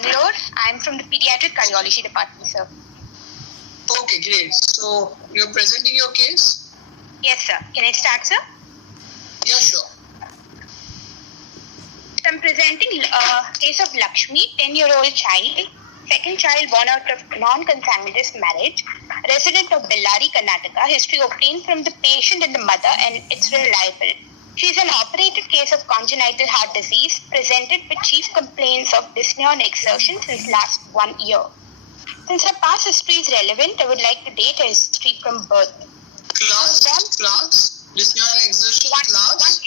Bangalore. I'm from the Pediatric Cardiology Department, sir. Okay, great. So, you're presenting your case? Yes, sir. Can I start, sir? Yeah, sure. I'm presenting a case of Lakshmi, 10-year-old child, second child born out of non-consanguineous marriage, resident of Bellary, Karnataka. History obtained from the patient and the mother, and it's reliable. She is an operated case of congenital heart disease, presented with chief complaints of dyspnea on exertion since last 1 year. Since her past history is relevant, I would like to date her history from birth. Class? Dyspnea on exertion class?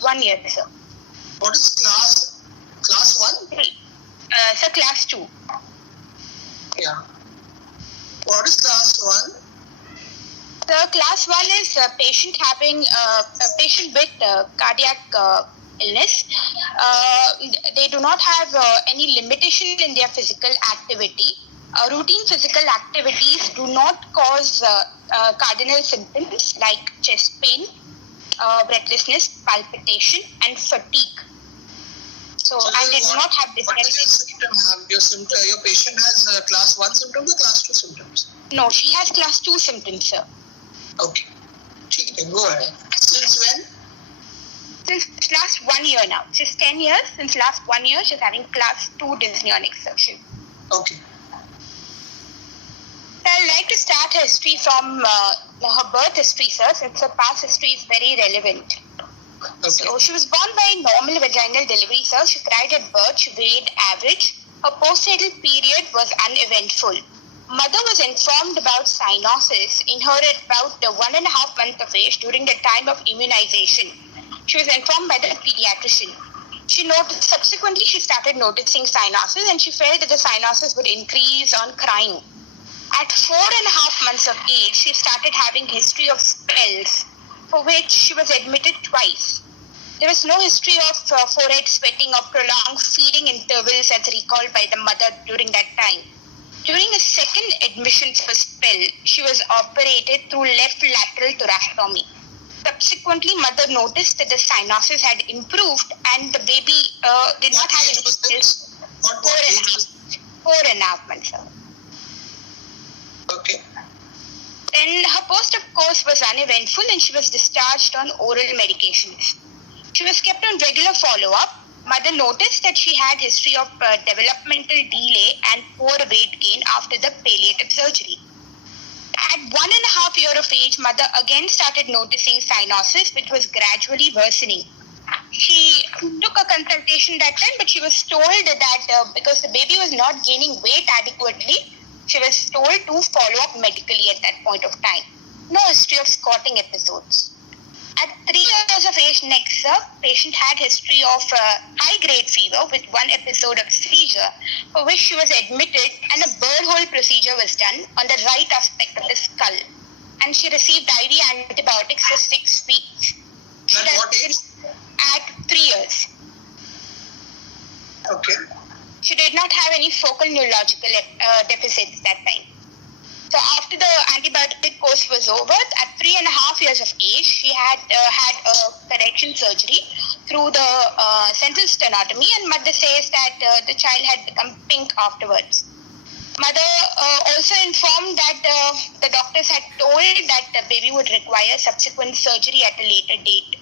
1 year, sir. What is class? Class 1? Sir, class 2. Yeah. What is class 1? The class 1 is a patient having a patient with cardiac illness. They do not have any limitation in their physical activity. Routine physical activities do not cause cardinal symptoms like chest pain, breathlessness, palpitation, and fatigue. So and they do not have dyspnea. What does your symptom have? Your patient has class 1 symptoms or class 2 symptoms? No, she has class 2 symptoms, sir. Okay. Go ahead. Since when? Since last 1 year now. She's 10 years. Since last 1 year, she's having class 2 dyspnea on exertion. Okay. I'd like to start her history from her birth history, sir, since her past history is very relevant. Okay. So she was born by normal vaginal delivery, sir. She cried at birth. She weighed average. Her postnatal period was uneventful. Mother was informed about cyanosis in her at about 1.5 months of age during the time of immunization. She was informed by the pediatrician. Subsequently, she started noticing cyanosis, and she felt that the cyanosis would increase on crying. At 4.5 months of age, she started having history of spells, for which she was admitted twice. There was no history of forehead sweating or prolonged feeding intervals as recalled by the mother during that time. During a second admission for spell, she was operated through left lateral thoracotomy. Subsequently, mother noticed that the cyanosis had improved and the baby did not have any spells. 4.5 months. Okay. Then her post-op course was uneventful and she was discharged on oral medications. She was kept on regular follow-up. Mother noticed that she had history of developmental delay and poor weight gain after the palliative surgery. At 1.5 years of age, mother again started noticing cyanosis, which was gradually worsening. She took a consultation that time, but she was told that because the baby was not gaining weight adequately, she was told to follow up medically at that point of time. No history of squatting episodes. At 3 years of age next, sir, patient had history of high-grade fever with 1 episode of seizure, for which she was admitted and a burr hole procedure was done on the right aspect of the skull. And she received IV antibiotics for 6 weeks. At what age? At 3 years. Okay. She did not have any focal neurological deficits that time. So after the antibiotic course was over, at 3.5 years of age, she had had a correction surgery through the central sternotomy, and mother says that the child had become pink afterwards. Mother also informed that the doctors had told that the baby would require subsequent surgery at a later date.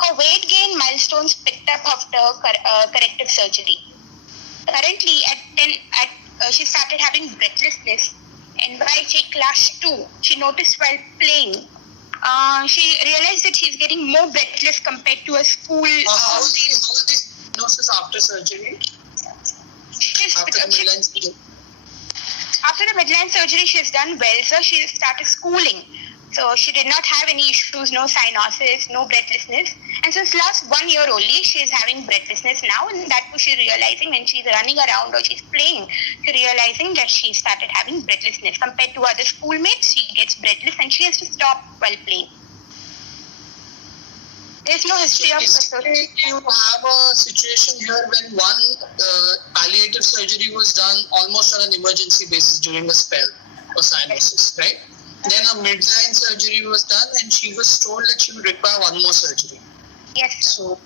Her weight gain milestones picked up after corrective surgery. Currently, she started having breathlessness. NYHA class 2. She noticed while playing. She realized that she's getting more breathless compared to a school. How was this diagnosis after surgery? After the midline surgery, she's done well, so she started schooling. So she did not have any issues, no cyanosis, no breathlessness. And since last 1 year only, she is having breathlessness now, and that was she realizing when she's running around or she's playing, she realizing that she started having breathlessness. Compared to other schoolmates, she gets breathless and she has to stop while playing. There's no history of association. You have a situation here when one palliative surgery was done almost on an emergency basis during a spell or cyanosis, right? Then a midline surgery was done and she was told that she would require 1 more surgery. Yes, sir. So,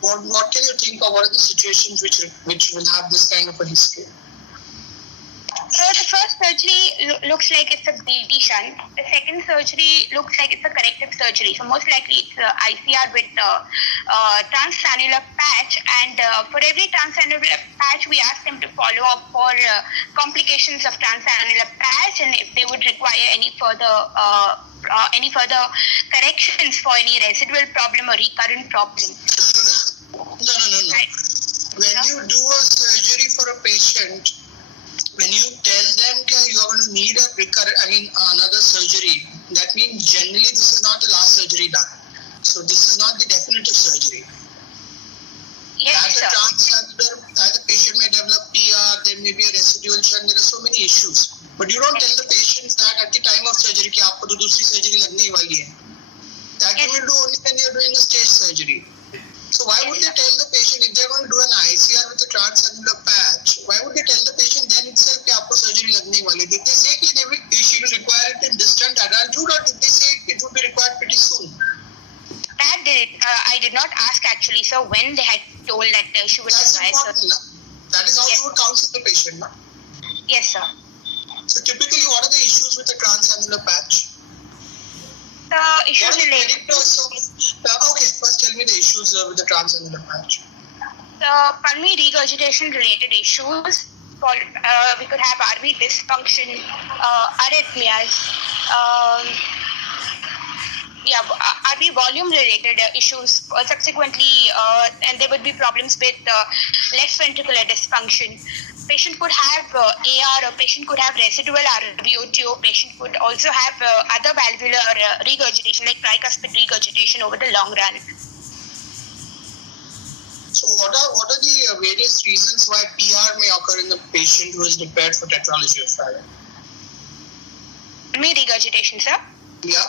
what can you think of? What are the situations which will have this kind of a history? So the first surgery looks like it's a BD shunt. The second surgery looks like it's a corrective surgery. So most likely it's ICR with transcannular patch. And for every transcannular patch, we ask them to follow up for complications of transcannular patch, and if they would require any further corrections for any residual problem or recurrent problem. No. Right. When you do a surgery for a patient, when you tell them that you are going to need another surgery, that means generally this is not the last surgery done. So this is not the definitive surgery. Yes, sir. As a patient may develop PR, there may be a residual shunt, there are so many issues. But you don't tell the patients that at the time of surgery कि आपको तो दूसरी surgery लगने ही वाली है. That you will do only when you are doing a stage surgery. So why would they tell the patient if they are going to do an ICR with a transcannular patch? Why would they tell the patient then itself कि आपको surgery लगने ही वाली? Did they say कि she will require it in distant adulthood, or did they say it would be required pretty soon? I did not ask actually, sir, when they had told that she would require surgery. That is how you would counsel the patient, no? Yes, sir. So typically, what are the issues with the transcannular patch? The issues related to first tell me the issues with the transcannular patch. the pulmonary regurgitation related issues. We could have RV dysfunction, arrhythmias, RV volume related issues. Subsequently, and there would be problems with left ventricular dysfunction. Patient could have AR, or patient could have residual RVOTO. Patient could also have other valvular regurgitation, like tricuspid regurgitation over the long run. So what are the various reasons why PR may occur in the patient who is prepared for tetralogy of Fallot? Pulmonary regurgitation, sir. Yeah.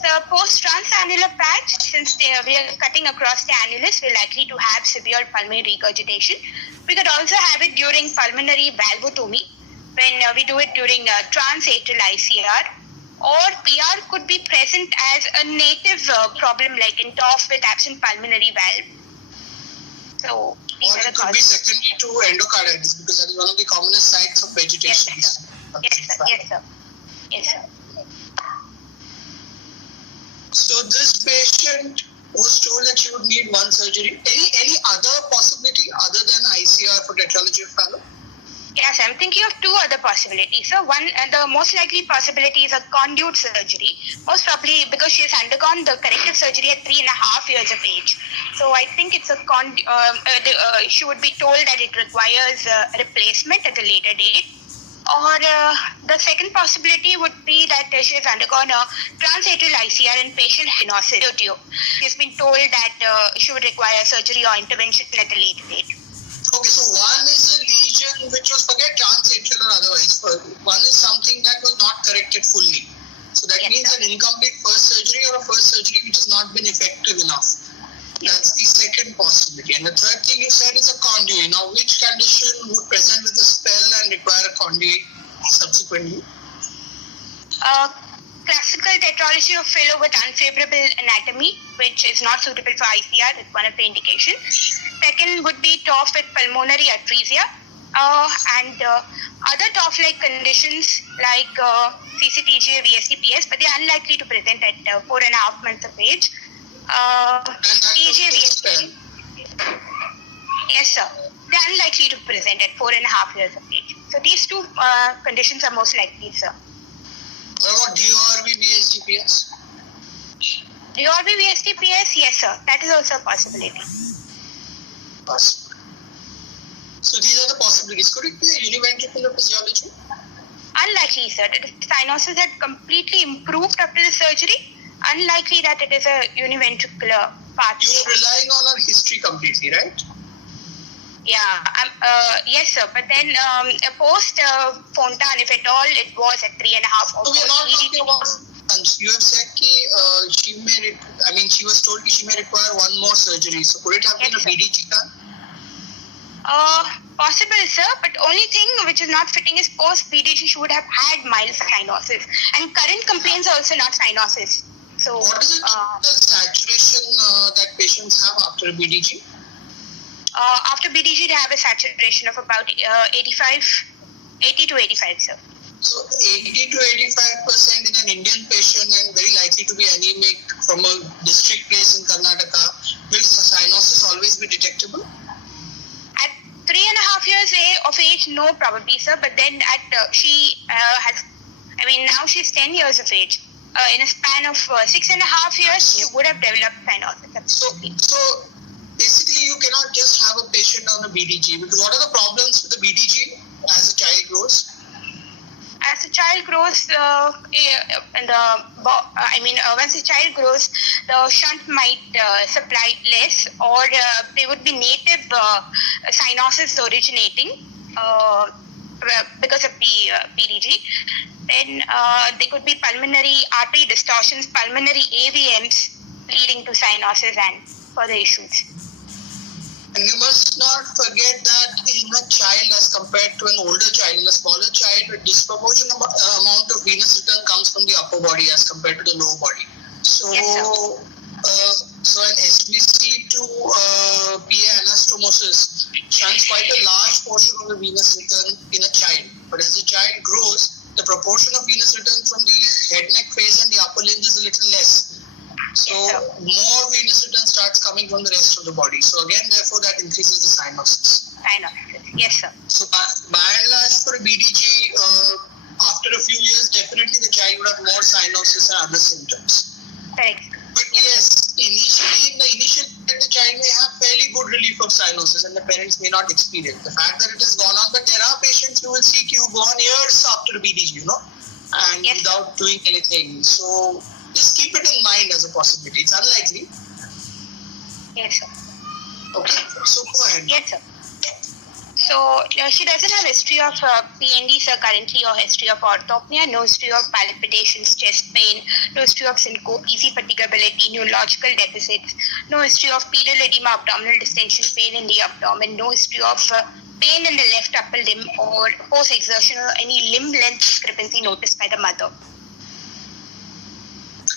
The post-transannular patch, since we are cutting across the annulus, we're likely to have severe pulmonary regurgitation. We could also have it during pulmonary valvotomy, when we do it during transatrial ICR, or PR could be present as a native problem like in TOF with absent pulmonary valve. So these Or are it the could be causes. secondary to endocarditis, because that is one of the commonest sites of vegetation. Yes, sir. Yes, sir. Yes, sir. So this patient was told that she would need one surgery. Any other possibility other than ICR for tetralogy of Fallot? Yes, I'm thinking of two other possibilities. So one, the most likely possibility is a conduit surgery. Most probably because she has undergone the corrective surgery at 3.5 years of age. So I think it's a she would be told that it requires replacement at a later date. Or the second possibility would be that she has undergone a transatrial ICR in patient stenosis. She has been told that she would require surgery or intervention at a later date. Okay, so one is a lesion which was, forget transatrial or otherwise. One is something that was not corrected fully. So that means an incomplete first surgery or a first surgery which has not been effective enough. That's the second possibility. And the third thing you said is a conduit. Now, which condition would present with a spell and require a conduit subsequently? Classical tetralogy of Fallot with unfavorable anatomy, which is not suitable for ICR, is one of the indications. Second would be TOF with pulmonary atresia, and other TOF-like conditions like CCTGA, VSTPS, but they are unlikely to present at 4.5 months of age. TGA, yes, sir. They are unlikely to present at 4.5 years of age. So these two conditions are most likely, sir. What about DORV, VSTPS? DORV, VSTPS, yes, sir. That is also a possibility. Possible. So these are the possibilities. Could it be a univentricular physiology? Unlikely, sir. The cyanosis had completely improved after the surgery. Unlikely that it is a univentricular pathway. You are relying on our history completely, right? Yeah, yes, sir. But then post Fontan, if at all, it was at 3.5 or so we are not talking about. You have said she was told she may require one more surgery. So could it have been a BDG done? Possible, sir. But only thing which is not fitting is post BDG she would have had mild cyanosis, and current complaints are also not cyanosis. So, What is the saturation that patients have after a BDG? After BDG, they have a saturation of about 80 to 85, sir. So 80 to 85% in an Indian patient and very likely to be anemic from a district place in Karnataka. Will cyanosis always be detectable? At 3.5 years of age, no, probably, sir. But then now she's 10 years of age. In a span of 6.5 years, she would have developed cyanosis. So basically, you cannot just have a patient on a BDG, because what are the problems with the BDG as a child grows? As a child grows, once a child grows, the shunt might supply less, or there would be native cyanosis originating because of the BDG. Then there could be pulmonary artery distortions, pulmonary AVMs leading to cyanosis and further issues. And you must not forget that in a child as compared to an older child, in a smaller child, a disproportionate amount of venous return comes from the upper body as compared to the lower body. So, Yes, so an SBC to PA anastomosis shunts quite a large portion of the venous return in a child. But as the child grows, the proportion of venous return from the head, neck, face and the upper limbs is a little less. So more venous return starts coming from the rest of the body. So again, therefore, that increases the cyanosis. Cyanosis, yes, sir. So by and large, for a BDG, after a few years, definitely the child would have more cyanosis and other symptoms. Correct. But yes, initially, in the initial period, the child may have fairly good relief of cyanosis and the parents may not experience. The fact that it has gone on, but there are patients who will see Q go on years after a BDG, and without doing anything. So just keep it in mind as a possibility. It's unlikely. Yes, sir. Okay, so go ahead. Yes, sir. So she doesn't have history of PND, sir, currently, or history of orthopnea, no history of palpitations, chest pain, no history of syncope, easy fatigability, neurological deficits, no history of pedal edema, abdominal distension, pain in the abdomen, no history of pain in the left upper limb or post-exertion or any limb length discrepancy noticed by the mother.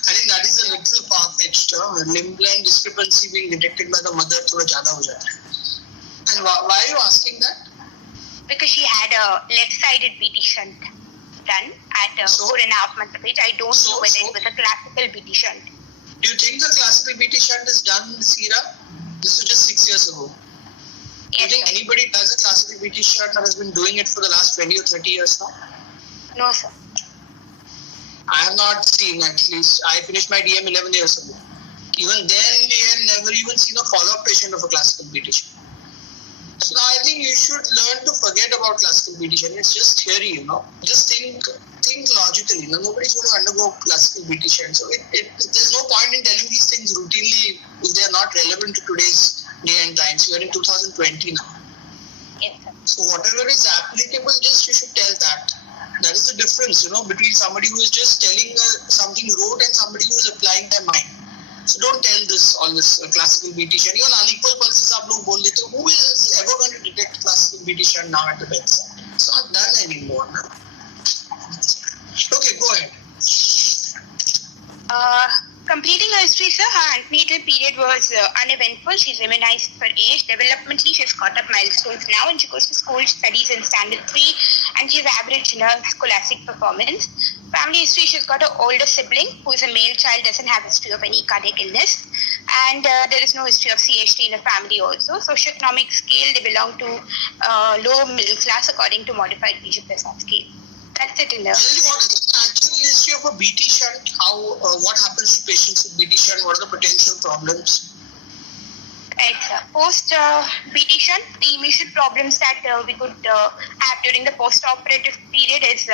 I think that is a little far-fetched. Limb length discrepancy being detected by the mother thoda zyada ho jata hai. And why are you asking that? Because she had a left-sided BT shunt done at 4.5 months of age. I don't know whether it was a classical BT shunt. Do you think the classical BT shunt is done in this era? This was just 6 years ago. Do you think anybody does a classical BT shunt or has been doing it for the last 20 or 30 years now? No, sir. I have not seen, at least. I finished my DM 11 years ago. Even then, we had never even seen a follow-up patient of a classical BT shunt. So I think you should learn to forget about classical BT shunt. It's just theory, Just think logically. Nobody's going to undergo classical BT shunt. So there's no point in telling these things routinely if they are not relevant to today's day and times. We are in 2020 now. Yes, sir. So whatever is applicable, just you should tell that. That is the difference, between somebody who is just telling something rote and somebody who is applying their mind. So don't tell all this classical BT shunt. Even unequal pulses aap log bol dete ho. Who is ever going to detect classical BT shunt now at the bedside? It's not done anymore now. Okay, go ahead. Completing her history, sir, her antenatal period was uneventful. She's immunized for age. Developmentally, she's caught up milestones now, and she goes to school, studies in standard 3, and she's average in her scholastic performance. Family history, she's got an older sibling who is a male child, doesn't have history of any cardiac illness, and there is no history of CHT in the family also. Socioeconomic scale, they belong to low middle class according to modified Biju-Prasad scale. That's it in there. What is the natural history of a BT shunt? What happens to patients with BT shunt? What are the potential problems? Right, sir. Post BT shunt, the immediate problems that we could have during the post-operative period is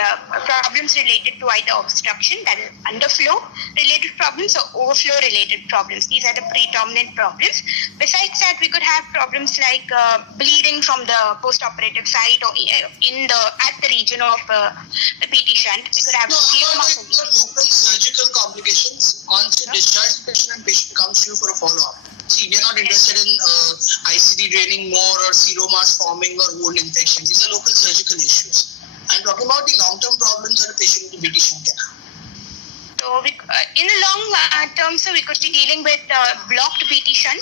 problems related to either obstruction, that is underflow related problems, or overflow related problems. These are the predominant problems. Besides that, we could have problems like bleeding from the post-operative site or at the region of the BT shunt. We could have local surgical complications. Once you discharge the patient and patient comes to you for a follow-up. See, we are not interested in ICD draining more or seromas forming or wound infections. These are local surgical issues. I'm talking about the long-term problems that a patient with BT shunt can have. So in the long term, so we could be dealing with blocked BT shunt.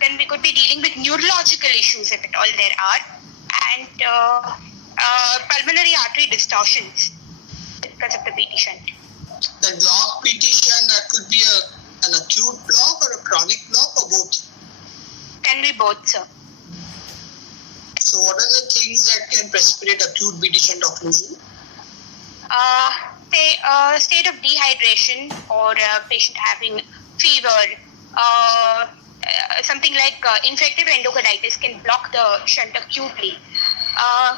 Then we could be dealing with neurological issues, if at all there are, and pulmonary artery distortions because of the BT shunt. The blocked BT shunt, that could be an acute block or a chronic block or both? Can be both, sir. So what are the things that can precipitate acute BT shunt occlusion? Say state of dehydration, or patient having fever, something like infective endocarditis can block the shunt acutely.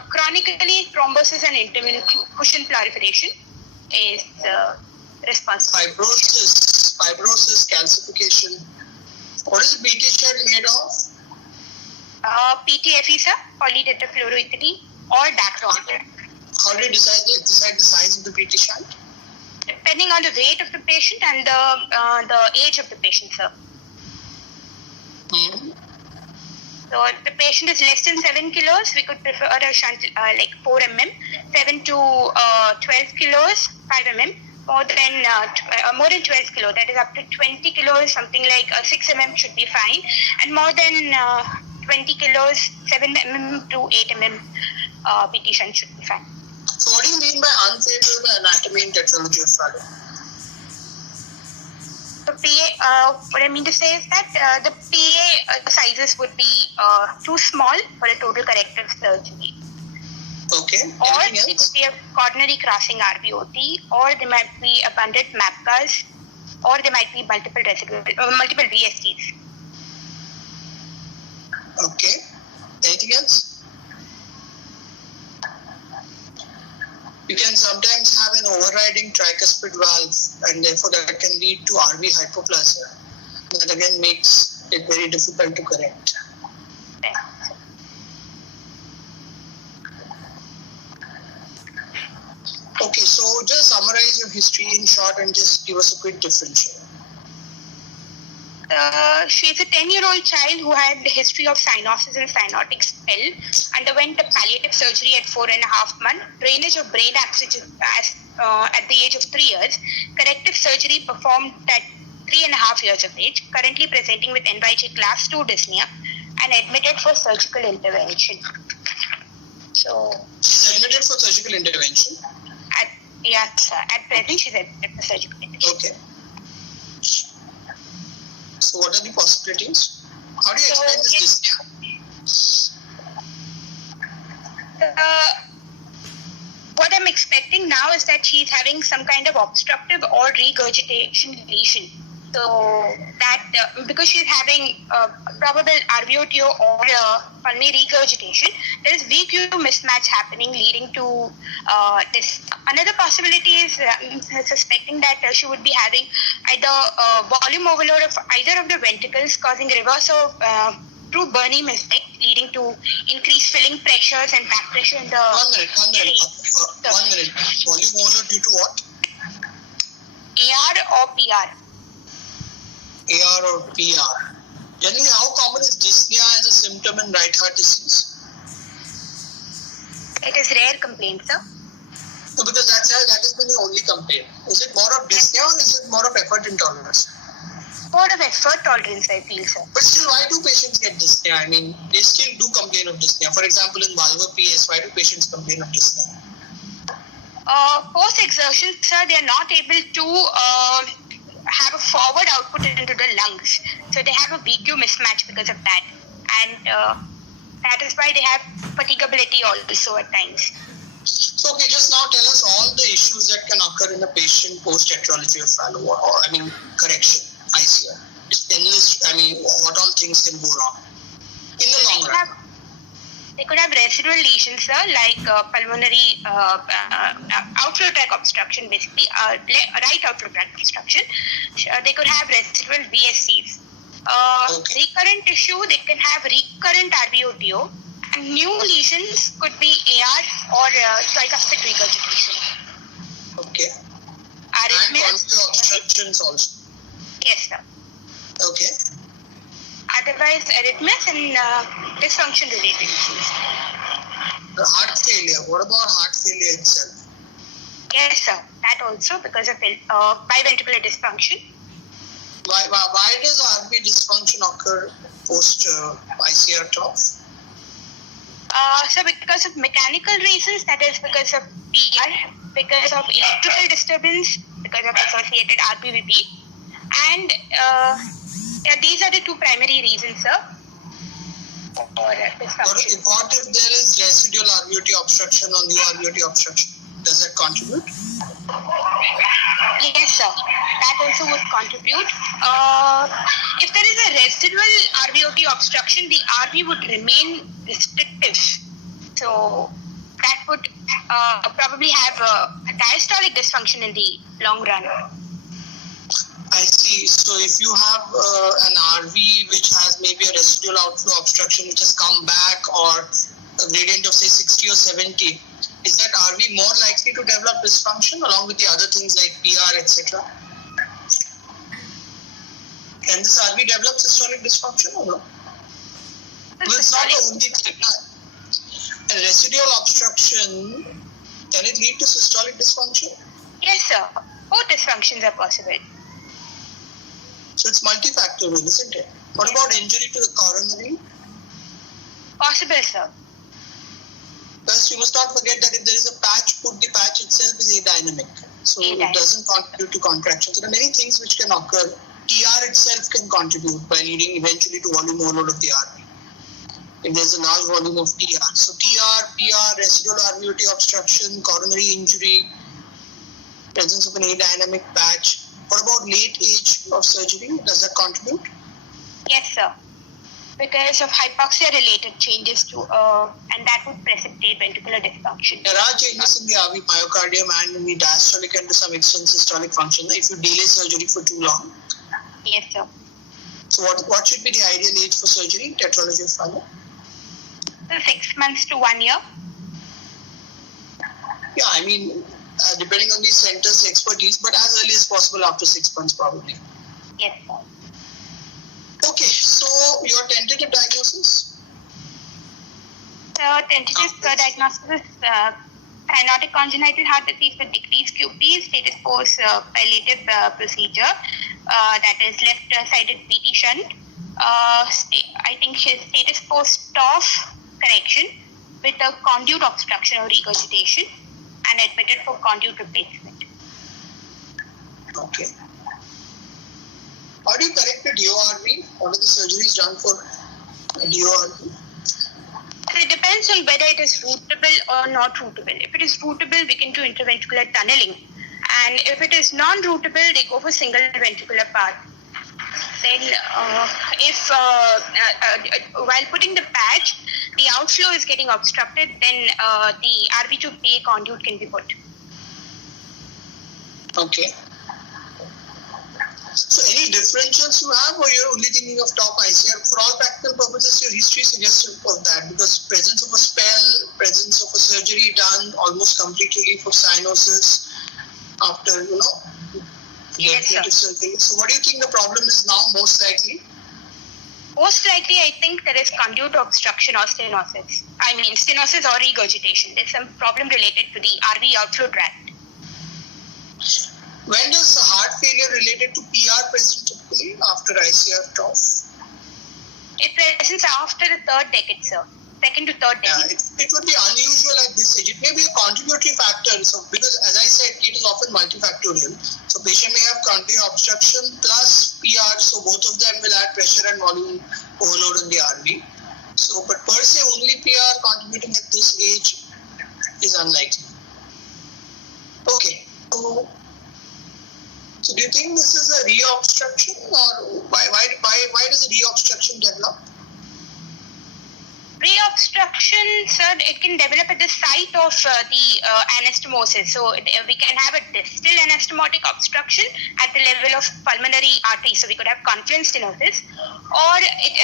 Chronically, thrombosis and intermittent cushion proliferation is responsible. Fibrosis, calcification. What is the BT shunt made of? PTFE, sir, polytetrafluoroethylene or dacron. How do you decide the size of the BT shunt? Depending on the weight of the patient and the age of the patient, sir. Mm-hmm. So if the patient is less than 7 kilos, we could prefer a shunt like 4 mm. 7 to 12 kilos, 5 mm. More than 12 kilos, that is up to 20 kilos, something like 6 mm should be fine. And more than 20 kilos, 7 mm to 8 mm BT shunt should be fine. So what do you mean by unfavorable anatomy in tetralogy of Fallot? So PA, what I mean to say is that the PA sizes would be too small for a total corrective surgery. Okay. Or Anything it else? could be a coronary crossing RBOT, or there might be abundant MAPCAs, or there might be multiple VSTs. Okay. Anything else? You can sometimes have an overriding tricuspid valve, and therefore that can lead to RV hypoplasia. That again makes it very difficult to correct. Okay, so just summarize your history in short and just give us a quick differential. She's a 10-year-old child who had a history of cyanosis and cyanotic spell, underwent a palliative surgery at 4.5 months, drainage of brain abscess at the age of 3 years, corrective surgery performed at 3.5 years of age, currently presenting with NYJ class 2 dyspnea, and admitted for surgical intervention. So, She's admitted for surgical intervention. At present she's admitted for surgical intervention. Okay. So what are the possibilities? How do you explain this dyspnea? What I'm expecting now is that she's having some kind of obstructive or regurgitation lesion. So that because she's having probable RVOTO or pulmonary regurgitation, there is VQ mismatch happening, leading to this. Another possibility is suspecting that she would be having either volume overload of either of the ventricles, causing reverse of true Bernheim effect, leading to increased filling pressures and back pressure in the. 1 minute. 1 minute. Volume overload due to what? AR or PR. AR or PR. Generally, how common is dyspnea as a symptom in right heart disease? It is rare complaint, sir. No, because that has been the only complaint. Is it more of dyspnea or is it more of effort intolerance? More of effort tolerance, I feel, sir. But still, why do patients get dyspnea? I mean, they still do complain of dyspnea. For example, in valvular PS, why do patients complain of dyspnea? Post-exertion, sir, they are not able to have a forward output into the lungs. So they have a VQ mismatch because of that. And that is why they have fatigability also at times. So, okay, just now tell us all the issues that can occur in a patient post-tetralogy of Fallot, correction, ICR. It's endless, what all things can go wrong in the long run. They could have residual lesions, sir, like pulmonary outflow tract obstruction, basically, right outflow tract obstruction. They could have residual VSCs. Recurrent tissue, they can have recurrent RVOTO, and new lesions could be AR or tricuspid regurgitation. Okay. Arrhythmias. And conjugal obstructions also. Yes, sir. Okay. Otherwise, arrhythmias and dysfunction-related issues. The heart failure. What about heart failure itself? Yes, sir. That also because of biventricular dysfunction. Why does RV dysfunction occur post ICR TOF? So because of mechanical reasons, that is because of PR, because of electrical disturbance, because of associated RPVP, and these are the two primary reasons, sir, for dysfunction. What if there is residual RVOT obstruction or new RVOT obstruction? Does that contribute? Yes, sir. That also would contribute. If there is a residual RVOT obstruction, the RV would remain restrictive. So that would probably have a diastolic dysfunction in the long run. I see. So if you have an RV which has maybe a residual outflow obstruction which has come back, or a gradient of say 60 or 70, is that RV more likely to develop dysfunction along with the other things like PR, etc.? Can this RV develop systolic dysfunction or no? Well, it's not the only thing. A residual obstruction, can it lead to systolic dysfunction? Yes, sir. Both dysfunctions are possible. So it's multifactorial, isn't it? What about injury to the coronary? Possible, sir. Plus, you must not forget that if there is a patch put, the patch itself is adynamic. So it doesn't contribute to contraction. So there are many things which can occur. TR itself can contribute by leading eventually to volume overload of the RV. If there's a large volume of TR. So TR, PR, residual RVOT obstruction, coronary injury, presence of an adynamic patch. What about late age of surgery? Does that contribute? Yes, sir. Because of hypoxia-related changes to, and that would precipitate ventricular dysfunction. There are changes in the RV myocardium and in the diastolic and to some extent systolic function if you delay surgery for too long. Yes, sir. So what should be the ideal age for surgery, tetralogy of Fallot? So 6 months to 1 year. Yeah, I mean, depending on the center's expertise, but as early as possible after 6 months probably. Yes, sir. Okay, so your tentative diagnosis? So tentative diagnosis is cyanotic congenital heart disease with decreased QP, status post palliative procedure, that is left-sided VT shunt. I think status post TOF correction with a conduit obstruction or regurgitation and admitted for conduit replacement. Okay. How do you correct a DORV? What are the surgeries done for a DORV? So it depends on whether it is rootable or not rootable. If it is rootable, we can do interventricular tunneling. And if it is non-rootable, they go for single ventricular path. Then while putting the patch, the outflow is getting obstructed, then the RV2PA conduit can be put. Okay. So any differentials you have, or you're only thinking of TOP ICR? For all practical purposes, your history suggests of that, because presence of a spell, presence of a surgery done almost completely for cyanosis after, Yes, sir. surgery. So what do you think the problem is now most likely? Most likely, I think there is conduit obstruction or stenosis. I mean, stenosis or regurgitation. There's some problem related to the RV outflow tract. When does heart failure related to PR present typically after ICR TOF? It presents after the third decade, sir. Second to third decade. Yeah, it would be unusual at this age. It may be a contributory factor. So, because as I said, it is often multifactorial. So, patient may have coronary obstruction plus PR. So, both of them will add pressure and volume overload in the RV. So, but per se, only PR contributing at this age is unlikely. Okay. So do you think this is a re-obstruction, or why does a re-obstruction develop? Re-obstruction, sir, it can develop at the site of the anastomosis. So we can have a distal anastomotic obstruction at the level of pulmonary artery. So we could have confluent stenosis, or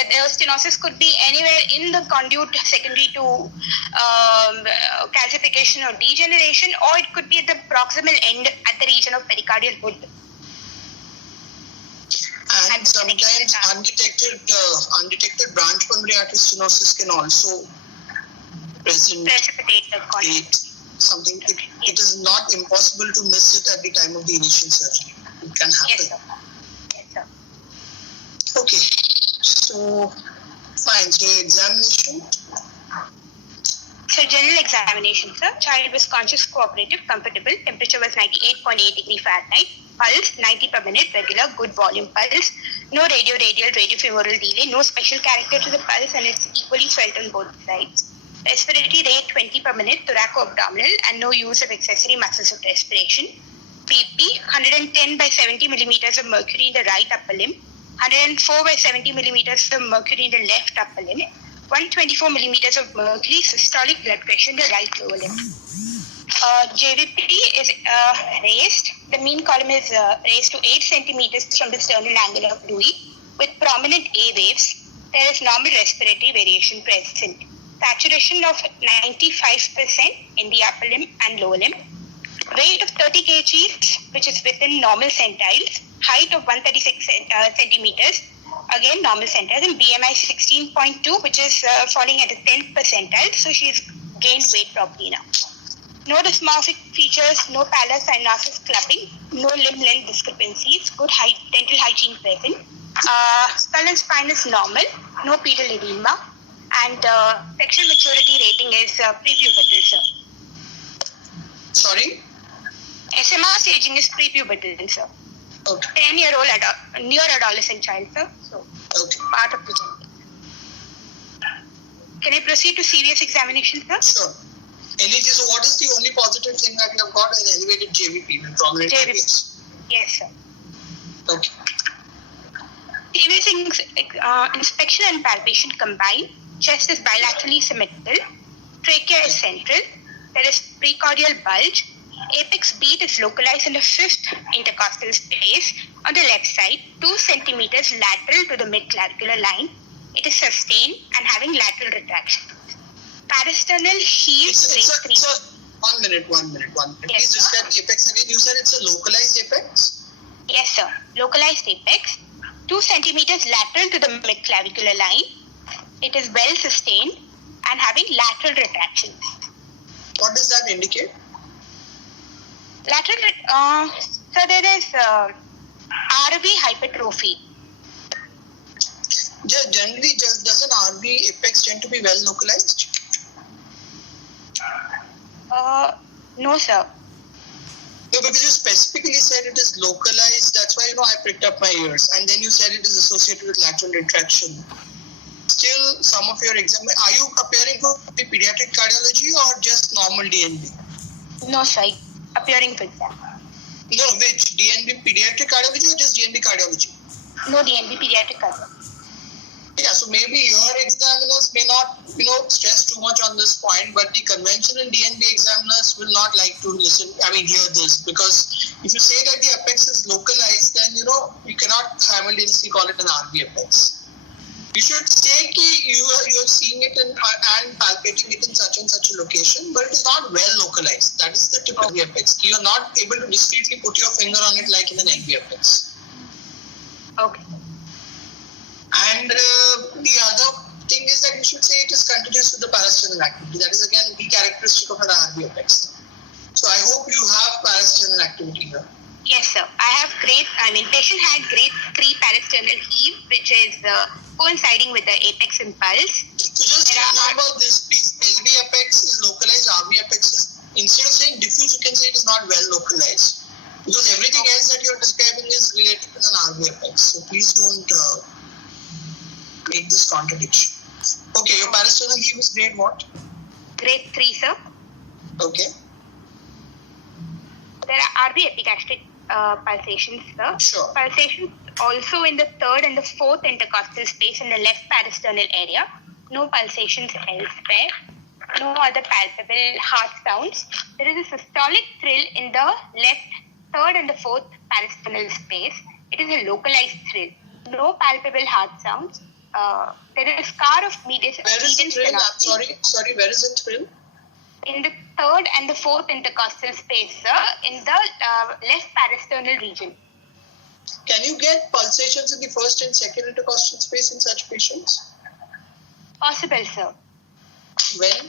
the stenosis could be anywhere in the conduit secondary to calcification or degeneration, or it could be at the proximal end at the region of pericardial hood. And sometimes undetected branch pulmonary artery stenosis can also precipitate the conduit. something. It is not impossible to miss it at the time of the initial surgery. It can happen. Yes, sir. Yes, sir. Okay. So, fine. So, examination. So, general examination, sir. Child was conscious, cooperative, comfortable. Temperature was 98.8 degree Fahrenheit. Pulse 90 per minute, regular, good volume pulse. No radial, radiofemoral delay. No special character to the pulse, and it's equally felt on both sides. Respiratory rate 20 per minute, thoraco-abdominal, and no use of accessory muscles of respiration. BP 110 by 70 millimeters of mercury in the right upper limb. 104 by 70 millimeters of mercury in the left upper limb. 124 millimeters of mercury systolic blood pressure in the right lower limb. JVP is raised. The mean column is raised to 8 centimeters from the sternal angle of Louis with prominent A waves. There is normal respiratory variation present. Saturation of 95% in the upper limb and lower limb. Weight of 30 kgs, which is within normal centiles. Height of 136 centimeters. Again, normal centiles. And BMI 16.2, which is falling at the 10th percentile. So she's gained weight properly now. No dysmorphic features, no pallor, cyanosis, clubbing, no limb length discrepancies, good dental hygiene present. Skull and spine is normal, no pedal edema, and sexual maturity rating is prepubertal, sir. Sorry? SMR staging is prepubertal, sir. Okay. 10-year-old near adolescent child, sir. So, Okay. part of the genetics. Can I proceed to serious examination, sir? Sure. NEG, so what is the only positive thing that you have got is elevated JVP with prominent JVP. areas? Yes, sir. Okay. Serious inspection and palpation combined. Chest is bilaterally symmetrical. Trachea is central. There is precordial bulge. Apex beat is localized in the 5th intercostal space on the left side, 2 centimeters lateral to the mid-clavicular line. It is sustained and having lateral retraction. Parasternal heave grade 3. 1 minute. Yes, Please describe the apex again. You said it's a localized apex? Yes, sir. Localized apex. 2 centimeters lateral to the mid-clavicular line. It is well sustained and having lateral retractions. What does that indicate? Lateral, so there is RV hypertrophy. Generally, does an RV apex tend to be well localized? No, sir. No, because you specifically said it is localized. That's why, I picked up my ears. And then you said it is associated with lateral retraction. Still, some of your exam, are you appearing for the pediatric cardiology or just normal DNB? No, sir. Appearing for that. No, which? DNB pediatric cardiology or just DNB cardiology? No, DNB pediatric cardiology. Yeah, so maybe your examiners may not, stress too much on this point, but the conventional DNB examiners will not like to hear this, because if you say that the apex is localized, then, you cannot simultaneously call it an RV apex. You should say that you're seeing it and palpating it in such and such a location, but it is not well localized. That is the tip of the apex. You're not able to discreetly put your finger on it like in an LV apex. Okay. And the other thing is that you should say it is continuous with the parasternal activity. That is again the characteristic of an RV apex. So I hope you have parasternal activity here. Yes, sir. Patient had grade 3 parasternal heave, which is coinciding with the apex impulse. So just remember this, please. LV apex is localized, RV apex is, instead of saying diffuse, you can say it is not well localized. Because everything else that you're describing is related to an RV apex. So please don't make this contradiction. Okay, your parasternal heave is grade what? Grade 3, sir. Okay. There are RV epigastric pulsations, sir. Sure. Pulsations also in the 3rd and the 4th intercostal space in the left parasternal area. No pulsations elsewhere. No other palpable heart sounds. There is a systolic thrill in the left 3rd and the 4th parasternal space. It is a localized thrill. No palpable heart sounds. There is a scar of median. Where is the thrill? Sorry, where is the thrill? In the 3rd and the 4th intercostal space, sir, in the left parasternal region. Can you get pulsations in the 1st and 2nd intercostal space in such patients? Possible, sir. When?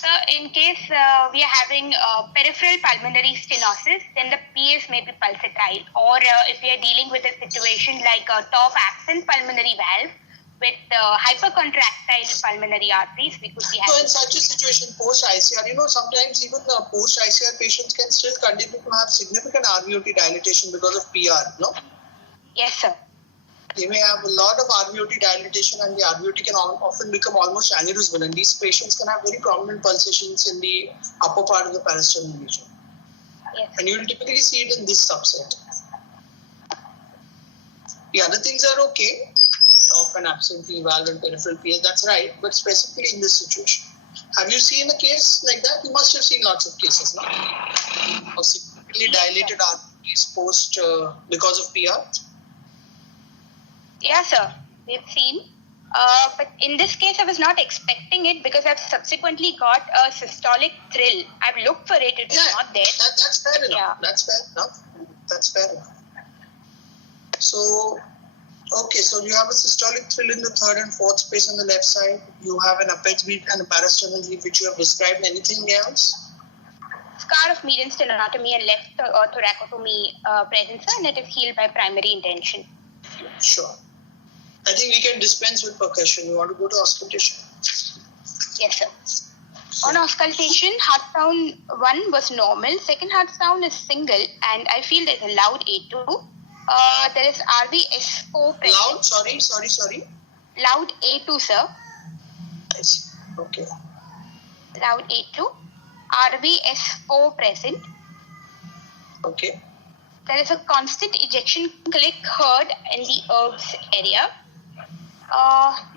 Sir, in case we are having peripheral pulmonary stenosis, then the PS may be pulsatile. Or if we are dealing with a situation like a top absent pulmonary valve with hypercontractile pulmonary arteries, we could be So having. in such a situation, post-ICR, sometimes even post-ICR patients can still continue to have significant RVOT dilatation because of PR, no? Yes, sir. They may have a lot of RVOT dilatation and the RVOT can often become almost aneurysmal, and these patients can have very prominent pulsations in the upper part of the parasternal region. Yes. And you will typically see it in this subset. The other things are okay, of an absent valve and peripheral PS, that's right, but specifically in this situation. Have you seen a case like that? You must have seen lots of cases, no? Of significantly dilated RVOTs post because of PR. Yeah, sir. We've seen. But in this case, I was not expecting it because I've subsequently got a systolic thrill. I've looked for it. It was not there. That's fair enough. Yeah. That's fair enough. That's fair enough. So, okay, so you have a systolic thrill in the third and fourth space on the left side. You have an apex beat and a parasternal leaf, which you have described. Anything else? Scar of median stenotomy and left thoracotomy present, sir, and it is healed by primary intention. Sure. I think we can dispense with percussion. You want to go to auscultation? Yes, sir. On auscultation, heart sound 1 was normal. Second heart sound is single, and I feel there's a loud A2. There is RVS4 present. Loud? Sorry. Loud A2, sir. I see. Okay. Loud A2. RVS4 present. Okay. There is a constant ejection click heard in the herbs area.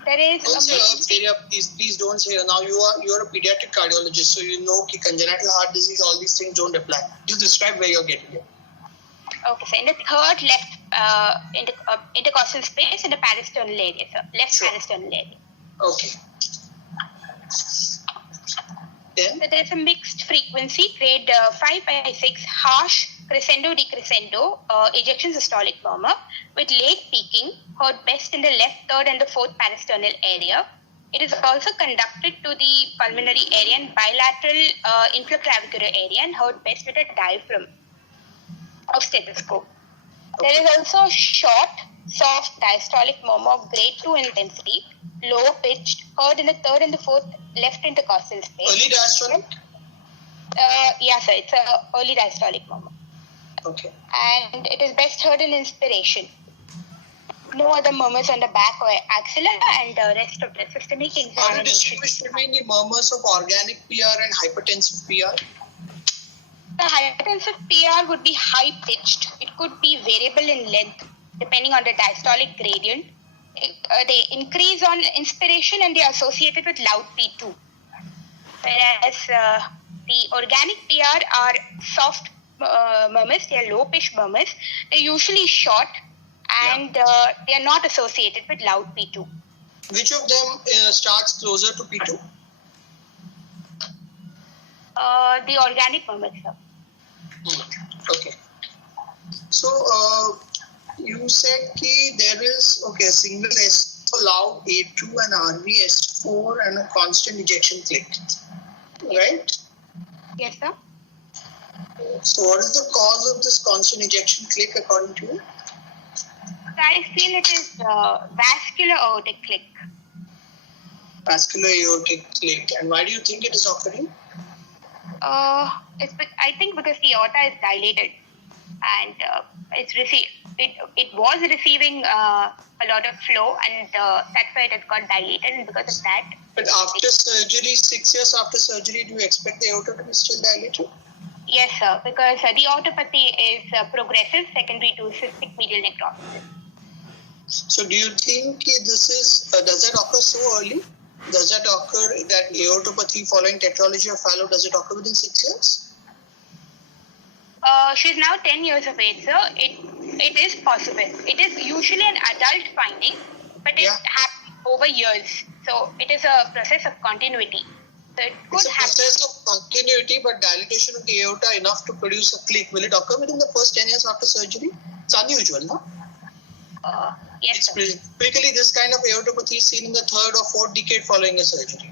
There is Don't say herbs area, please don't say. Now you are a pediatric cardiologist, so you know that congenital heart disease, all these things don't apply. Just describe where you're getting it. Okay, so in the third left intercostal space in the parasternal area, sir. Left Sure. parasternal area. Okay. Then? So there's a mixed frequency, grade 5/6, harsh crescendo decrescendo, ejection systolic murmur with late peaking, heard best in the left third and the fourth parasternal area. It is also conducted to the pulmonary area and bilateral infraclavicular area and heard best with a diaphragm of stethoscope. There is also a short, soft diastolic murmur of grade 2 intensity, low pitched, heard in the third and the fourth left intercostal space. Early diastolic? Yeah, sir, it's a early diastolic murmur. Okay. And it is best heard in inspiration. No other murmurs on the back or axilla, and the rest of the systemic How do you examination. distinguish between the murmurs of organic PR and hypertensive PR? The hypertensive PR would be high pitched. It could be variable in length depending on the diastolic gradient. They increase on inspiration and they are associated with loud P2. Whereas the organic PR are soft murmurs, they are low pitched murmurs. They're usually short and they are not associated with loud P2. Which of them starts closer to P2? The organic murmurs, sir. Okay. So, you said that there is a single S loud A2 and RVS4 and a constant ejection click, right? Yes, sir. So, what is the cause of this constant ejection click according to you? I feel it is vascular aortic click. Vascular aortic click. And why do you think it is occurring? I think because the aorta is dilated and it was receiving a lot of flow, and that's why it has got dilated, and because of that. But after surgery, 6 years after surgery, do you expect the aorta to be still dilated? Yes, sir, because the aortopathy is progressive secondary to cystic medial necrosis. So do you think this is, does that occur so early? Does that occur, that aortopathy following tetralogy of Fallot, does it occur within 6 years? She's now 10 years of age, sir. It is possible. It is usually an adult finding, but it happens over years. So it is a process of continuity. So it could it's a process of continuity, but dilatation of the aorta enough to produce a click. Will it occur within the first 10 years after surgery? It's unusual, no? Yes, sir. Typically, this kind of aortopathy is seen in the third or fourth decade following a surgery.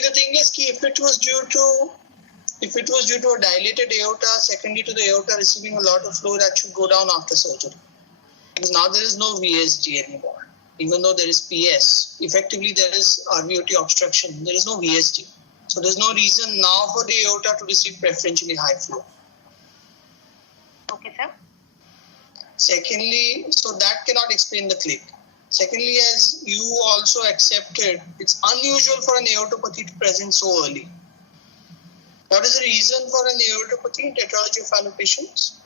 See, the thing is, if it was due to a dilated aorta, secondary to the aorta receiving a lot of flow, that should go down after surgery. Because now there is no VSD anymore. Even though there is PS, effectively there is RVOT obstruction. There is no VSD. So there's no reason now for the aorta to receive preferentially high flow. Okay, sir. Secondly, so that cannot explain the click. Secondly, as you also accepted, it's unusual for an aortopathy to present so early. What is the reason for an aortopathy in tetralogy of Fallot patients?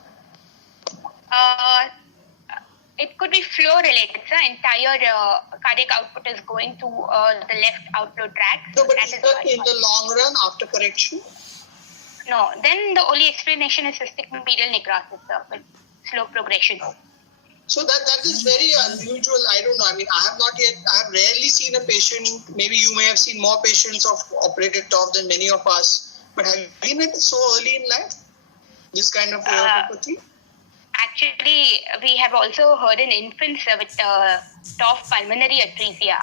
It could be flow related, sir. Entire cardiac output is going to the left outflow tract. No, but in the long run, after correction? No, then the only explanation is cystic medial necrosis, sir, with slow progression. So that is very unusual. I don't know. I mean, I have rarely seen a patient, maybe you may have seen more patients of operated TOF than many of us, but have you been it so early in life? This kind of aortopathy? Actually, we have also heard in infants with TOF pulmonary atresia.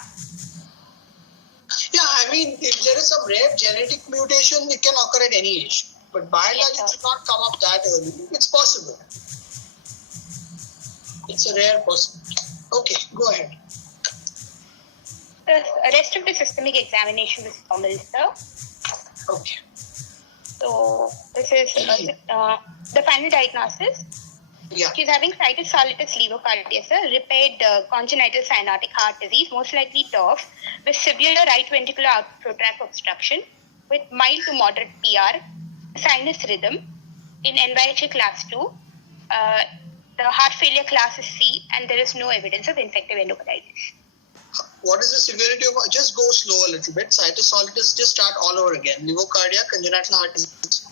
Yeah, I mean, if there is some rare genetic mutation, it can occur at any age. But by and large, it should not come up that early. It's possible. It's a rare possibility. Okay, go ahead. The rest of the systemic examination was normal, sir. Okay. So, this is the final diagnosis. Yeah. She's having situs solitis levocardia, sir, repaired congenital cyanotic heart disease, most likely TOF, with severe right ventricular outflow tract obstruction, with mild to moderate PR, sinus rhythm, in NYHA class 2. The heart failure class is C, and there is no evidence of infective endocarditis. What is the severity of? Just go slow a little bit. Situs solitis, just start all over again. Levocardia, congenital heart disease.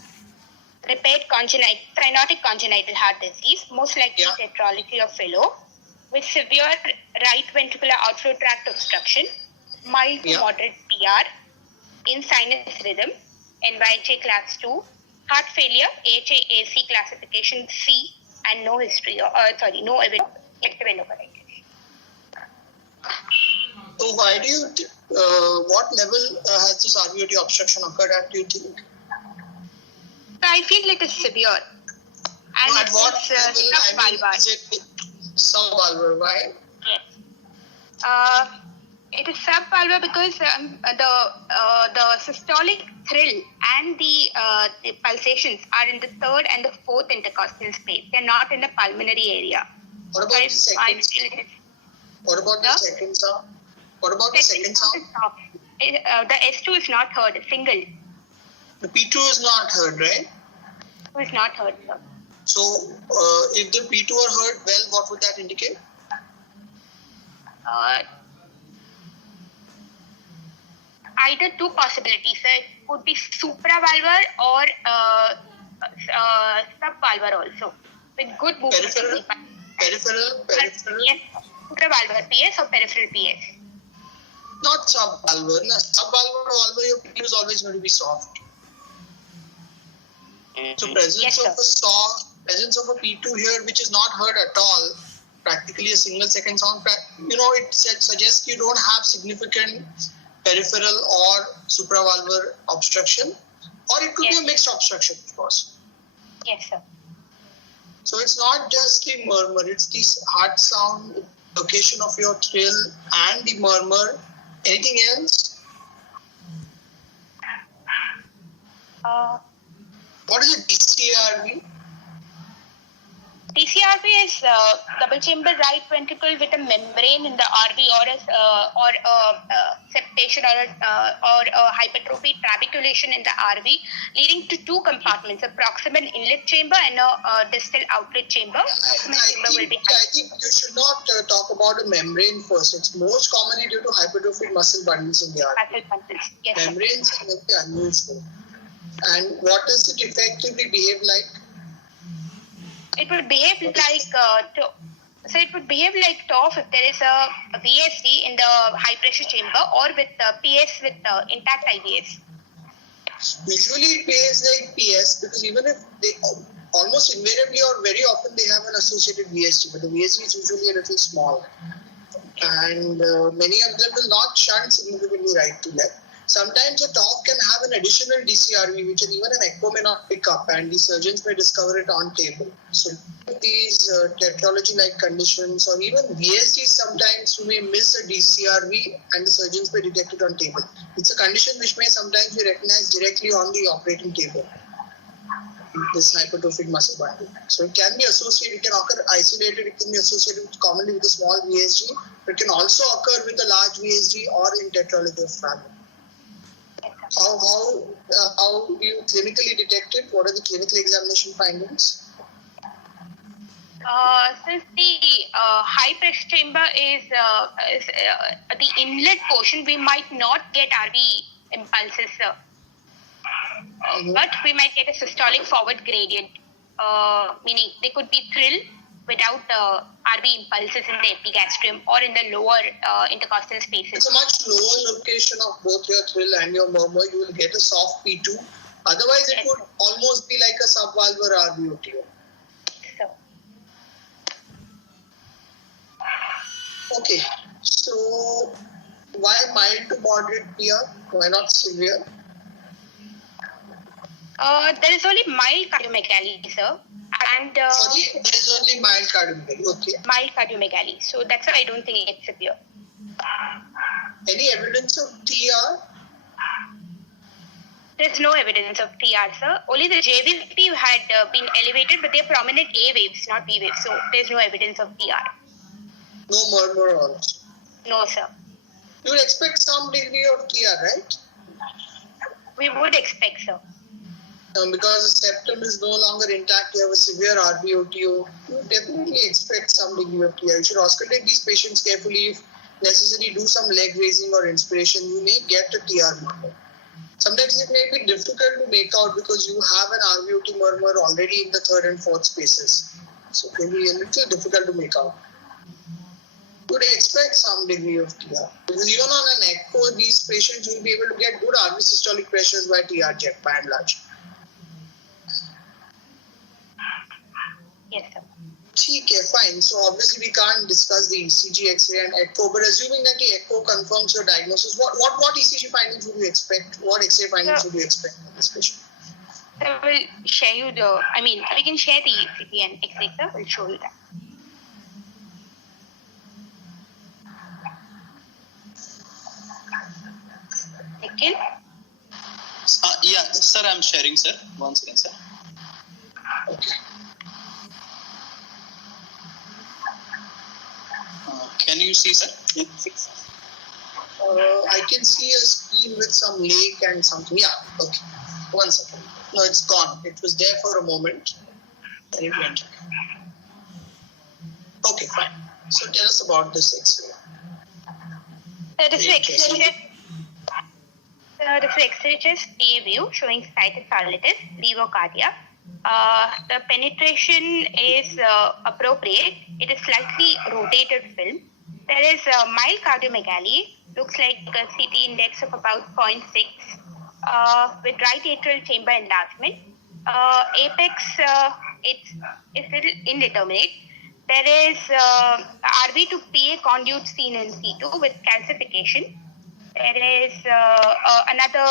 Repaired cyanotic congenital heart disease, most likely tetralogy of Fallot, with severe right ventricular outflow tract obstruction, mild to moderate PR, in sinus rhythm, NYHA class 2, heart failure, AHA-AC classification C, and no history, no evidence of infective endocarditis. So why do you, what level has this RVOT obstruction occurred at, do you think? I feel it is severe. And at what level? I mean, is it subvalvular? Why? Yes. It is subvalvular because the systolic thrill and the pulsations are in the third and the fourth intercostal space. They are not in the pulmonary area. What about the second sound? What about the second sound? What about the second sound? The S2 is not heard, it's single. The P2 is not heard, right? It is not heard, sir. So, if the P2 are heard well, what would that indicate? Either two possibilities, sir. It could be supravalvular or subvalvular also, with good movement. Peripheral? Yes, supravalvular PS or peripheral PS. Not subvalvular. Subvalvular valve, your P2 is always going to be soft. So presence of a P2 here, which is not heard at all, practically a single second sound, it suggests you don't have significant peripheral or supravalvular obstruction, or it could be a mixed obstruction, of course. Yes, sir. So it's not just the murmur, it's the heart sound, location of your thrill and the murmur. Anything else? What is a DCRV? DCRV is double chamber right ventricle with a membrane in the RV or a septation or a hypertrophy trabeculation in the RV, leading to two compartments, a proximal inlet chamber and a distal outlet chamber. I think you should not talk about a membrane first. It's most commonly due to hypertrophic muscle bundles in the RV. Muscle bundles, yes. Membranes are very unusual. And what does it effectively behave like? It would behave like TOF if there is a VSD in the high pressure chamber or with PS with intact IVS. Usually it behaves like PS because even if they almost invariably or very often they have an associated VSD, but the VSD is usually a little small. And many of them will not shunt significantly right to left. Sometimes a top can have an additional DCRV which even an echo may not pick up, and the surgeons may discover it on table. So these tetralogy-like conditions, or even VSD, sometimes you may miss a DCRV and the surgeons may detect it on table. It's a condition which may sometimes be recognized directly on the operating table, this hypertrophic muscle bundle. So it can be associated, it can occur isolated, it can be associated commonly with a small VSD, but it can also occur with a large VSD or in tetralogy of Fallot. How do you clinically detect it? What are the clinical examination findings? Since the high pressure chamber is the inlet portion, we might not get RV impulses, but we might get a systolic forward gradient, meaning they could be thrill without RV impulses in the epigastrium or in the lower intercostal spaces. It's a much lower location of both your thrill and your murmur. You will get a soft P2. Otherwise, it would almost be like a subvalvular RVOTO. Okay, so why mild to moderate PR? Why not severe? There is only mild cardiomegaly, sir. And sorry, there is only mild cardiomegaly. Okay. Mild cardiomegaly. So that's why I don't think it's severe. Any evidence of TR? There's no evidence of TR, sir. Only the JVP had been elevated, but they're prominent A waves, not B waves. So there's no evidence of TR. No murmur also? No, sir. You would expect some degree of TR, right? We would expect, sir. Because the septum is no longer intact, you have a severe RVOTO, you definitely expect some degree of TR. You should auscultate these patients carefully. If necessary, do some leg raising or inspiration. You may get a TR murmur. Sometimes it may be difficult to make out because you have an RVOT murmur already in the third and fourth spaces. So it may be a little difficult to make out. You would expect some degree of TR. Because even on an echo, these patients will be able to get good RV systolic pressures by TR jet by and large. Yes, sir. Okay, fine. So obviously we can't discuss the ECG, X-ray and echo, but assuming that the echo confirms your diagnosis, what ECG findings would you expect? What X-ray findings would you expect in this patient? I will share you we can share the ECG and X-ray, sir. We'll show you that. Nikhil? Yeah, sir, I'm sharing, sir. One second, sir. Okay. Can you see, sir? I can see a screen with some lake and something. Yeah, okay. 1 second. No, it's gone. It was there for a moment. And it went. Okay, fine. So tell us about this X-ray. This is X-ray chest A view showing sighted palliatus, levocardia. The penetration is appropriate. It is slightly rotated film. There is mild cardiomegaly. Looks like a CT index of about 0.6 with right atrial chamber enlargement. Apex, it's little indeterminate. There is RV to PA conduit seen in C2 with calcification. There is another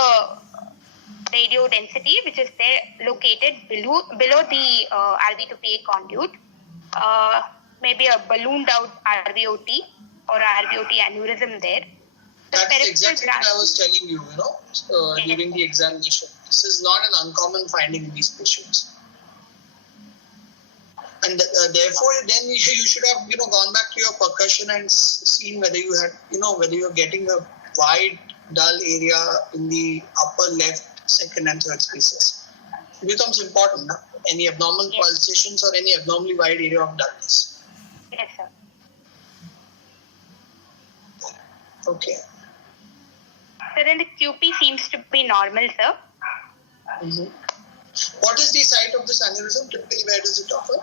radio density which is there located below the RV to PA conduit. Maybe a ballooned out RVOT or RVOT aneurysm there. That's exactly what I was telling you, during the examination. This is not an uncommon finding in these patients. And therefore, then you should have, gone back to your percussion and seen whether you had, whether you're getting a wide, dull area in the upper left, second and third spaces. It becomes important, no? Any abnormal pulsations or any abnormally wide area of dullness. Yes, sir. Okay. So then the QP seems to be normal, sir. Mm-hmm. What is the site of this aneurysm? Typically, where does it occur?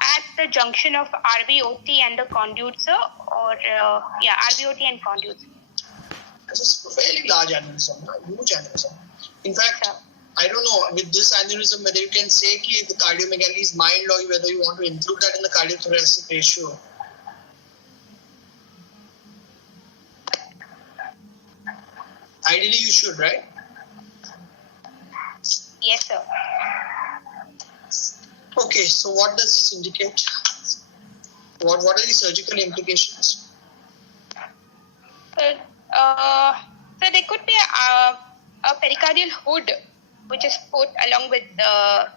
At the junction of RVOT and the conduit, sir, or RVOT and conduit. This is a fairly large aneurysm, a huge aneurysm. In fact, I don't know with this aneurysm whether you can say that the cardiomegaly is mild or whether you want to include that in the cardiothoracic ratio. Ideally, you should, right? Yes, sir. Okay, so what does this indicate? What are the surgical implications? So there could be a pericardial hood which is put along with the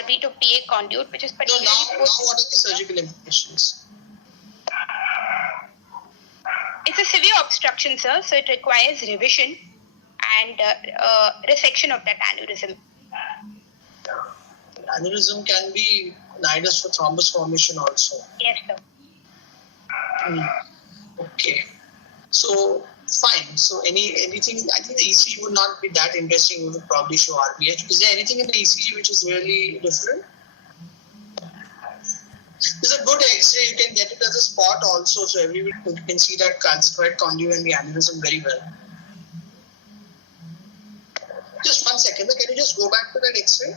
RB to PA conduit, which is No, particularly now put. what are the surgical implications? It's a severe obstruction, sir, so it requires revision and resection of that aneurysm. Aneurysm can be nidus for thrombus formation also. Yes, sir. Okay. So fine. So anything, I think the ECG would not be that interesting. We would probably show RBH. Is there anything in the ECG which is really different? There's a good X-ray. You can get it as a spot also, so everybody can see that calcified conduit and the aneurysm very well. Just 1 second. Can you just go back to that X-ray?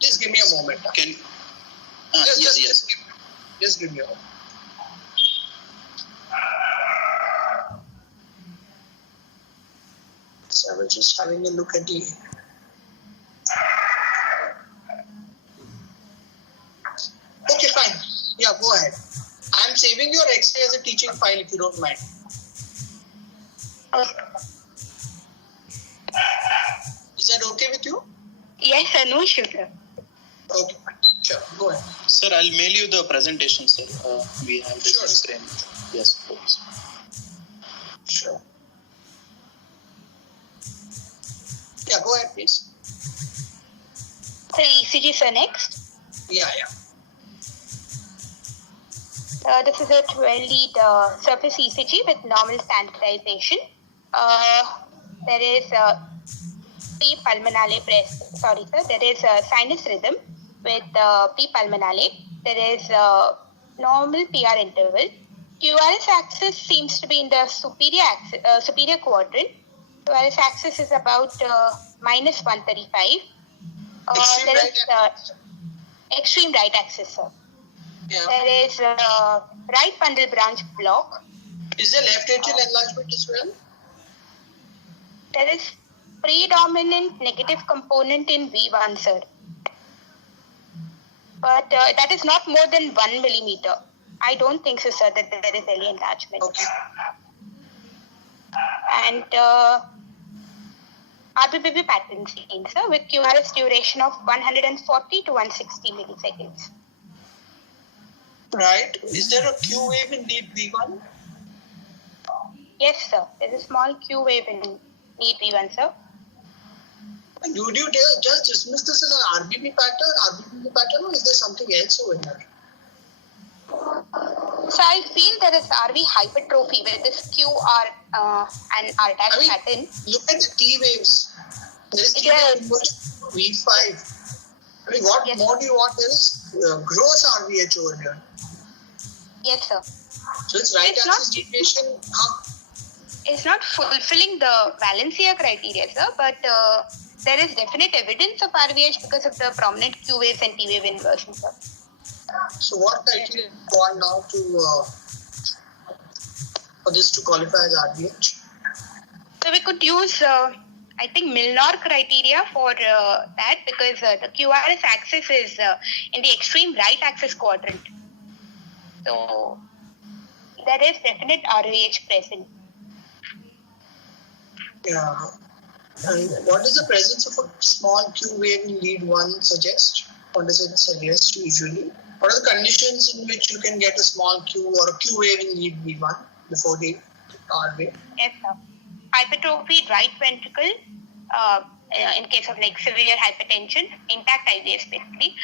Just give me a moment. Can Just give me a moment. So I was just having a look at the. Okay, fine. Yeah, go ahead. I'm saving your X-ray as a teaching file if you don't mind. Is that okay with you? Yes, sir. No issue, sir. Okay, sure. Go ahead. Sir, I'll mail you the presentation, sir. We have this Sure. screen. Yes, please. Sure. Yeah, go ahead, please. So ECG, sir, next. Yeah. This is a 12-lead surface ECG with normal standardization. There is P pulmonale press. Sorry, sir. There is a sinus rhythm with P pulmonale. There is normal PR interval. QRS axis seems to be in the superior quadrant. QRS axis is about minus 135. Extreme There right is extreme right axis, sir. Yeah. There is right bundle branch block. Is there left atrial enlargement as well? There is predominant negative component in V1, sir. But that is not more than 1 millimeter. I don't think so, sir, that there is any enlargement. Okay. And RBBB pattern seen, sir, with QRS duration of 140 to 160 milliseconds. Right. Is there a Q wave in lead V1? Yes, sir. There is a small Q wave in lead V1, sir. And would you just dismiss this as an RBB pattern, or is there something else over here? So I feel there is RV hypertrophy with this QR and R pattern. Look at the T waves. There is T wave inversion V5. I mean, what more do you want? There is gross RVH over here. Yes, sir. So it's right axis deviation. It's not fulfilling the Valencia criteria, sir, but there is definite evidence of RVH because of the prominent Q waves and T wave inversion, sir. So what criteria do you want now to for this to qualify as RVH? So we could use, I think, Milnor criteria for that because the QRS axis is in the extreme right axis quadrant. So there is definite RVH present. Yeah. And what does the presence of a small Q wave in lead 1 suggest? What does it suggest usually? What are the conditions in which you can get a small Q or a Q wave in lead V1 before the R wave? Yes, sir. Hypertrophy, right ventricle, in case of like severe hypertension, intact IVS basically.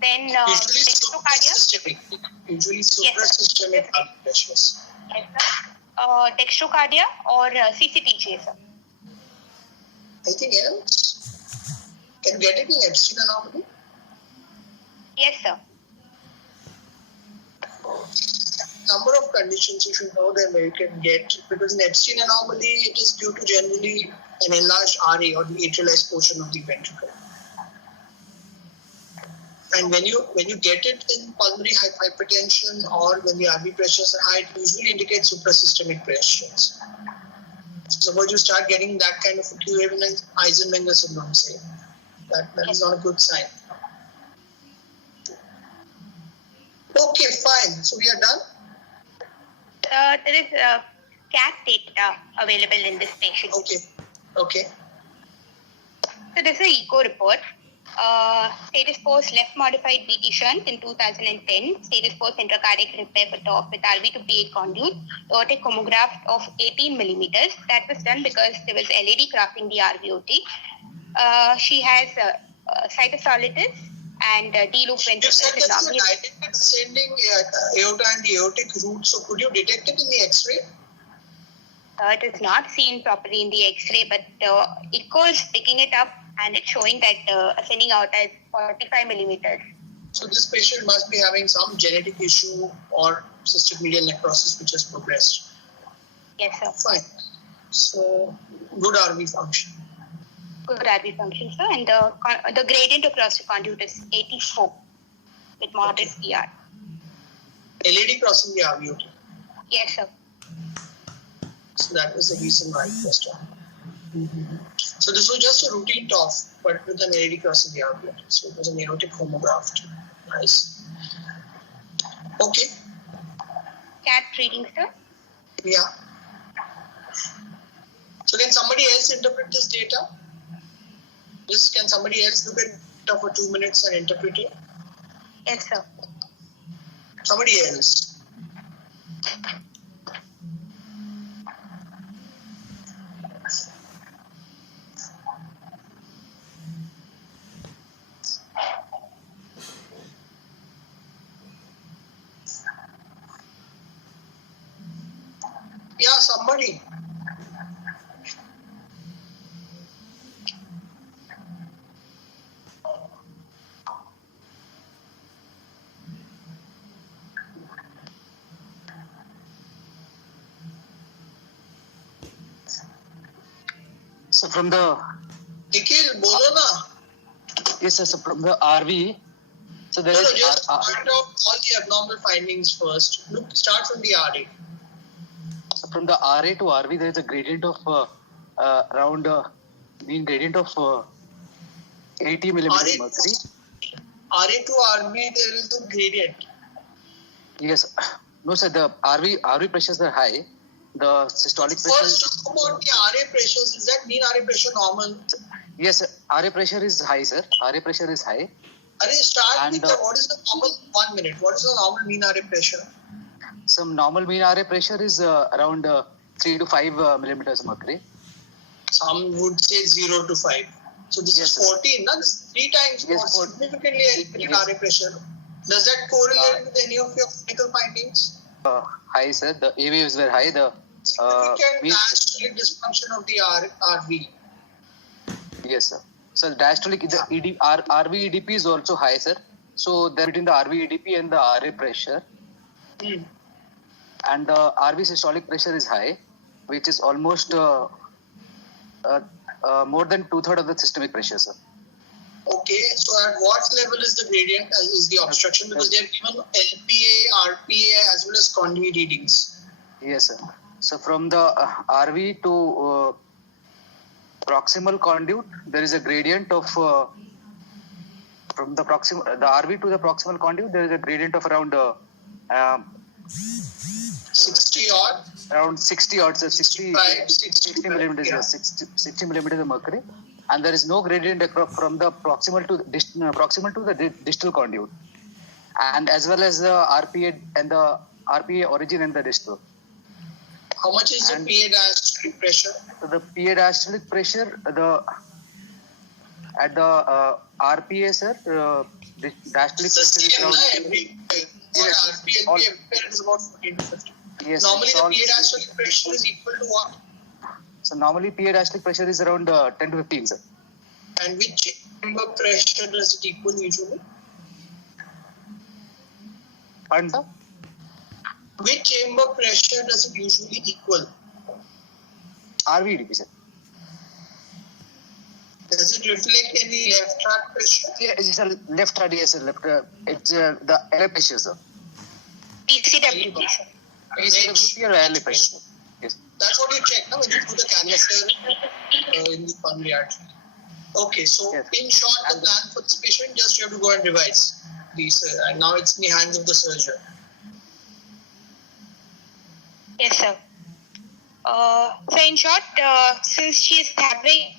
Then dextrocardia. Usually suprasystemic blood pressures. Yes, sir. Dextrocardia or CCTG, sir. Anything else? Can you get it in Epstein anomaly? Yes, sir. Number of conditions you should know the American get, because in Epstein anomaly, it is due to generally an enlarged RA or the atrialized portion of the ventricle. And when you get it in pulmonary hypertension or when the RV pressures are high, it usually indicates suprasystemic pressures. Suppose you start getting that kind of acute, even as Eisenmenger syndrome, say, that is not a good sign. Okay, fine. So we are done. There is CAT data available in this patient. Okay. So this is an echo report. Status post left modified VT shunt in 2010. Status post intracardiac repair for TOF with RV to PA conduit. Aortic homograph of 18 millimeters. That was done because there was LAD crossing the RVOT. She has cytosolitis and D-loop You ventricles said and that normally. it's a dilated ascending aorta and the aortic root. So could you detect it in the X-ray? It is not seen properly in the X-ray, but echo is picking it up and it's showing that ascending aorta is 45 millimeters. So this patient must be having some genetic issue or cystic medial necrosis which has progressed. Yes, sir. Fine. So good RV function. Good RV function, sir. And the gradient across the conduit is 84 with moderate PR. LAD crossing the RVOT. Yes, sir. So that was the reason why it was done. So this was just a routine TOF, but with an LAD crossing the RVOT. So it was an aortic homograph. Nice. Okay. CAT reading, sir. Yeah. So can somebody else interpret this data? Can somebody else look at it for 2 minutes and interpret it? Yes, sir. Somebody else. Yeah, somebody. So from the Nikhil, bolo na. yes, sir, so from the RV, so there No, is just find out all the abnormal findings first. Look, start from the RA. so from the RA to RV, there is a gradient of around mean gradient of 80 millimeters mercury. RA to RV, there is a gradient. Yes, no, sir, the RV pressures are high. The systolic pressure. First, talk about the RA pressures. Is that mean RA pressure normal? Yes, sir, RA pressure is high, sir. RA pressure is high. Start And with what is the normal, 1 minute, what is the normal mean RA pressure? Some normal mean RA pressure is around 3 to 5 millimeters mercury. Some would say 0 to 5. So this Yes, is sir. 14, no? This is 3 times more, Yes, significantly elevated yes. RA pressure. Does that correlate with any of your clinical findings? High, sir. The A waves were high. The Significant mean- diastolic dysfunction of the RV. yes, sir. So diastolic, the RV EDP is also high, sir. So there between the RV EDP and the RA pressure, and the RV systolic pressure is high, which is almost more than 2/3 of the systemic pressure, sir. Okay, so at what level is the gradient, is the obstruction? Because they have given LPA, RPA as well as conduit readings. Yes, sir. So from the RV to proximal conduit, there is a gradient of from the RV to the proximal conduit, there is a gradient of around 60 odd. around 60 odd, so 60 millimeters, yeah. 60 millimeters of mercury, and there is no gradient from the proximal to the distal conduit, and as well as the RPA and the RPA origin and the distal. How much is the And- PA diastolic pressure? So the PA diastolic pressure, at the RPA, sir, the diastolic It's the pressure is same, around. na, every Yes, RPA, all- LPA, it is about 14 to 15. Yes, Normally, it's the all- PA diastolic pressure is equal to what? So normally PA diastolic pressure is around 10 to 15, sir. And which chamber pressure does it equal usually? And Which chamber pressure does it usually equal? RVDP, sir. Does it reflect any left heart pressure? Yeah, it's a left heart, yes, sir. Left, it's the LA pressure, sir. PCWP, sir. PCWP or LA pressure. Yes. That's what you check now when you put the canister in the pulmonary artery. Okay, so Yes. in short, the plan for this patient, just you have to go and revise these, and now it's in the hands of the surgeon. Yes, sir. So in short, since she is having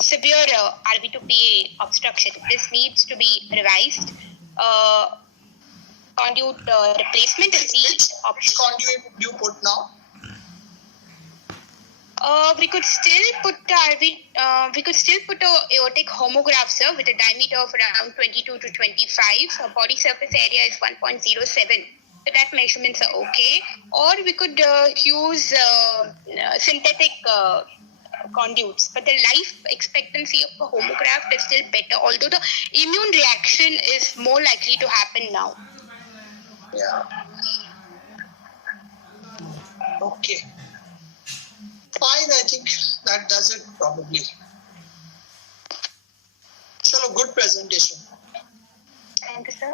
severe RV2PA obstruction, this needs to be revised. Conduit replacement is the Which option. conduit would you put now? We could still put we could still put a aortic homograph, sir, with a diameter of around 22 to 25. Her body surface area is 1.07. So that measurements are okay. Or we could use synthetic conduits, but the life expectancy of a homograph is still better, although the immune reaction is more likely to happen now. Yeah. Okay. Fine, I think that does it probably. Chalo, good presentation. Thank you, sir.